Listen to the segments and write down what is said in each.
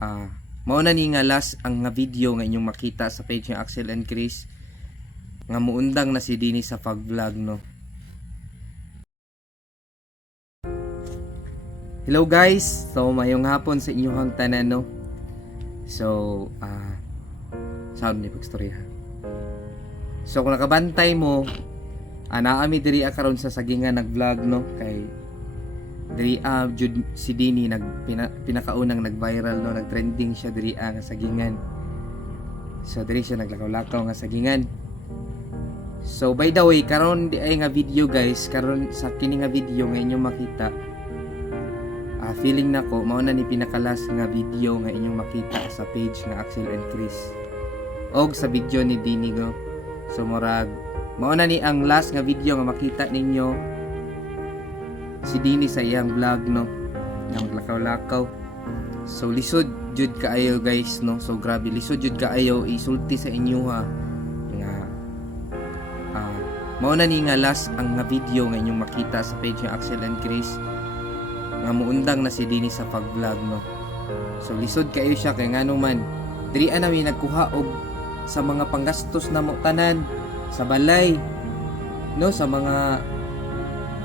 Ah, mao na ni nga last ang nga video nga inyong makita sa page ni Axel and Chris nga muundang na si Dini sa pag-vlog no. Hello guys. So mayong hapon sa inyong tanan no. So ah sound ni pagstorya. So kung nakabantay mo ana ami diri karon sa sagingan nag-vlog no kay diri ah jud si Dini nag pina, pinakaunang nag-viral no? Nag-trending siya diri ah, nga sagingan. So diri siya naglakaw-lakaw nga sagingan. So by the way karon di ay nga video guys. Karon sa kini nga video nga inyong makita ah feeling nako mao na ni pinakalas nga video nga inyong makita sa page nga Axel and Chris. Og sa video ni Dini go. So murag mao na ni ang last nga video nga makita ninyo si Dini sa iyang vlog no? Nga maglakaw-lakaw so lisod jud kaayo guys no? So grabe lisod jud kaayo isulti sa inyo ha? Nga ah mao na ni nga last ang nga video nga inyong makita sa page nga Axel and Chris. Nga muundang na si Dini sa pag-vlog no. So lisod kayo siya kay ngano man diri nami nagkuha og sa mga panggastos na mo tanan sa balay no? Sa mga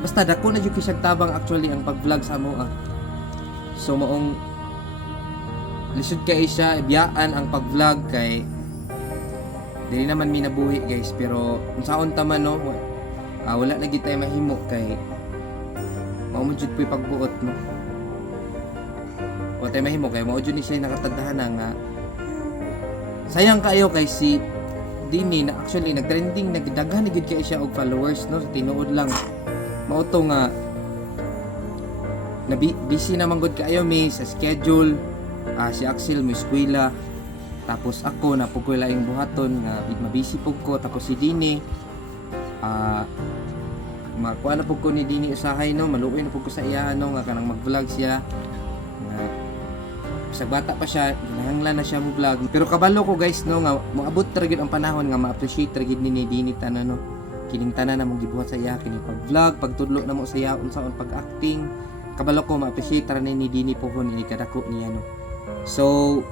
basta dako na jud siya tabang actually ang pag-vlog sa mo ah. So maong lisod kayo siya biyaan ang pag-vlog kay dili naman mi nabuhi guys pero unsaon ta man no? Wa- ah, wala na gid tayo mahimo kay mao jud po'y pagbuot mo o tayo mahimo kay mao jud ni siya nakatagdahan na nga sayang kayo kay si Dini na actually nagtrending nagdaghan na gid kay siya og followers no? Sa tinuod lang mao to nga. Na busy naman gud kayo mi sa schedule. Ah, si Axel mo eskwela. Tapos ako na pug ko laing buhaton nga bi- mabisi pug ko. Tapos si Dini. Ah makuha na pug ko ni Dini usahay no? Maluoy na pug ko sa iya no? Nga kanang mag-vlog siya. Nga sa bata pa siya ginahanglan na siya mo vlog pero kabalo ko guys no? Nga moabot ra ang panahon nga ma-appreciate ra ni Dini tanan no kining tanan na mong gibuhat sa iya kini pag-vlog pagtudlo na mo sa iya unsaon pag-acting. Kabalo ko ma-appreciate ra ni ni Dini pohon ni kadako niya no so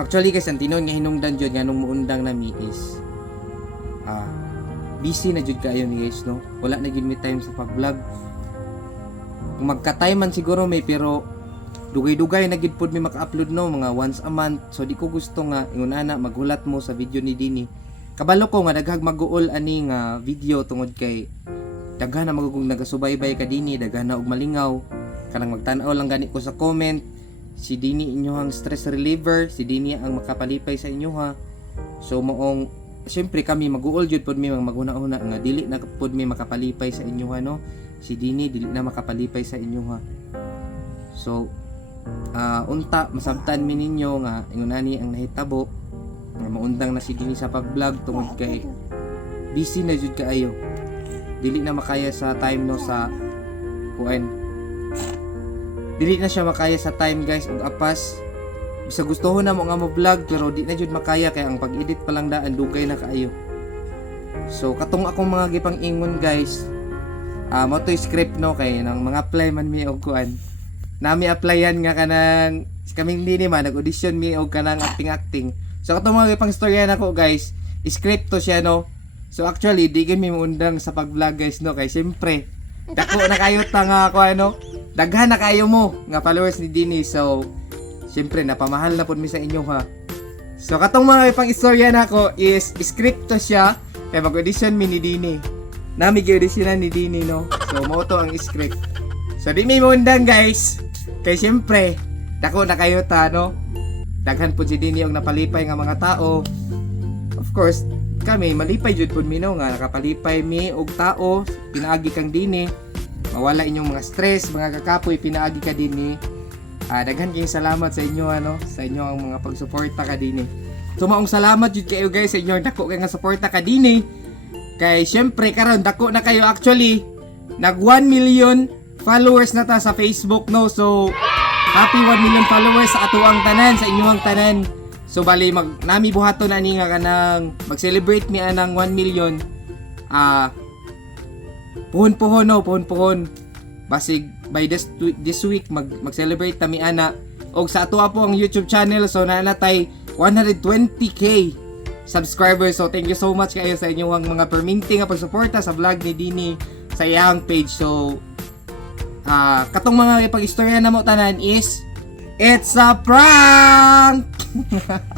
actually guys ang tinon nga hinungdan jud nga nung muundang nami is ah busy na jud kayo ni guys no? Wala na gid mi time sa pag-vlog. Kung magka-time man siguro may pero dugay-dugay na gid pod mi maka-upload no? Mga once a month. So di ko gusto nga ingon ana maghulat mo sa video ni Dini kabalo ko nga daghag mag-uol ani nga video tungod kay daghan na magugong nagasubaybay ka Dini daghan na og malingaw. Kanang magtan-aw lang gani ko sa comment si Dini inyohang stress reliever si Dini ang makapalipay sa inyo ha so maong syempre kami mag-uol jud pod mi maghuna-huna nga dili na pod mi makapalipay sa inyo ha no? Si Dini dili na makapalipay sa inyo ha so ah, unta masabtan mi ninyo nga ingon ani ang nahitabo nga maundang na si Dini sa pag-vlog tungod kay busy na jud kaayo. Dili na makaya sa time no sa kuan. Dili na siya makaya sa time guys ug apas. Sa gusto na mo nga mo vlog pero di na jud makaya kay ang pag-edit pa lang daan dugay na kaayo. So katong akong mga gipang ingon guys ah mo to script no kay nang mga apply man mi og kuan. Nami applyan nga kanang kaming dini man nag-audition mi og kanang acting acting so katong mga gipang storya nako guys script to siya no? So actually di gyud mi muundang sa pag-vlog guys no? Kay syempre dako na kayo ta nga ko ano? Daghan na kayo mo nga followers ni Dini. So syempre napamahal na pud mi sa inyo ha? So katong mga pang istorya nako is script to siya kay mag-audition mi ni Dini. Nami gi-auditionan ni Dini no? So mo to ang script so di mi muundang guys. Kay syempre dako na kayo ta no daghan pud si Dini og napalipay nga mga tao of course kami malipay jud pud mi no nga nakapalipay mi og tao pinaagi kang Dini mawala inyong mga stress mga kakapoy pinaagi ka Dini Ah, daghan kayong salamat sa inyo ano, sa inyo ang mga pagsuporta ka dinhi. So maong salamat jud kayo guys sa inyo dako kay nga suporta ka dinhi. Kay syempre karon dako na kayo actually nag 1 million followers na ta sa Facebook no. So Happy 1 million followers sa atoang tanan, sa inyong tanan. So bali mag nami buhaton ani nga kanang mag-celebrate mi anang 1 million. Ah uh, puhon-puhon no, puhon-puhon. Basig by this this week mag mag-celebrate ta mi ana og sa ato po ang YouTube channel so naa natay 120k subscribers. So thank you so much kayo sa inyong mga perminting nga pagsuporta sa vlog ni Dini sa iyang page. So uh, katong mga ipag-istorya na mo tanan is it's a prank!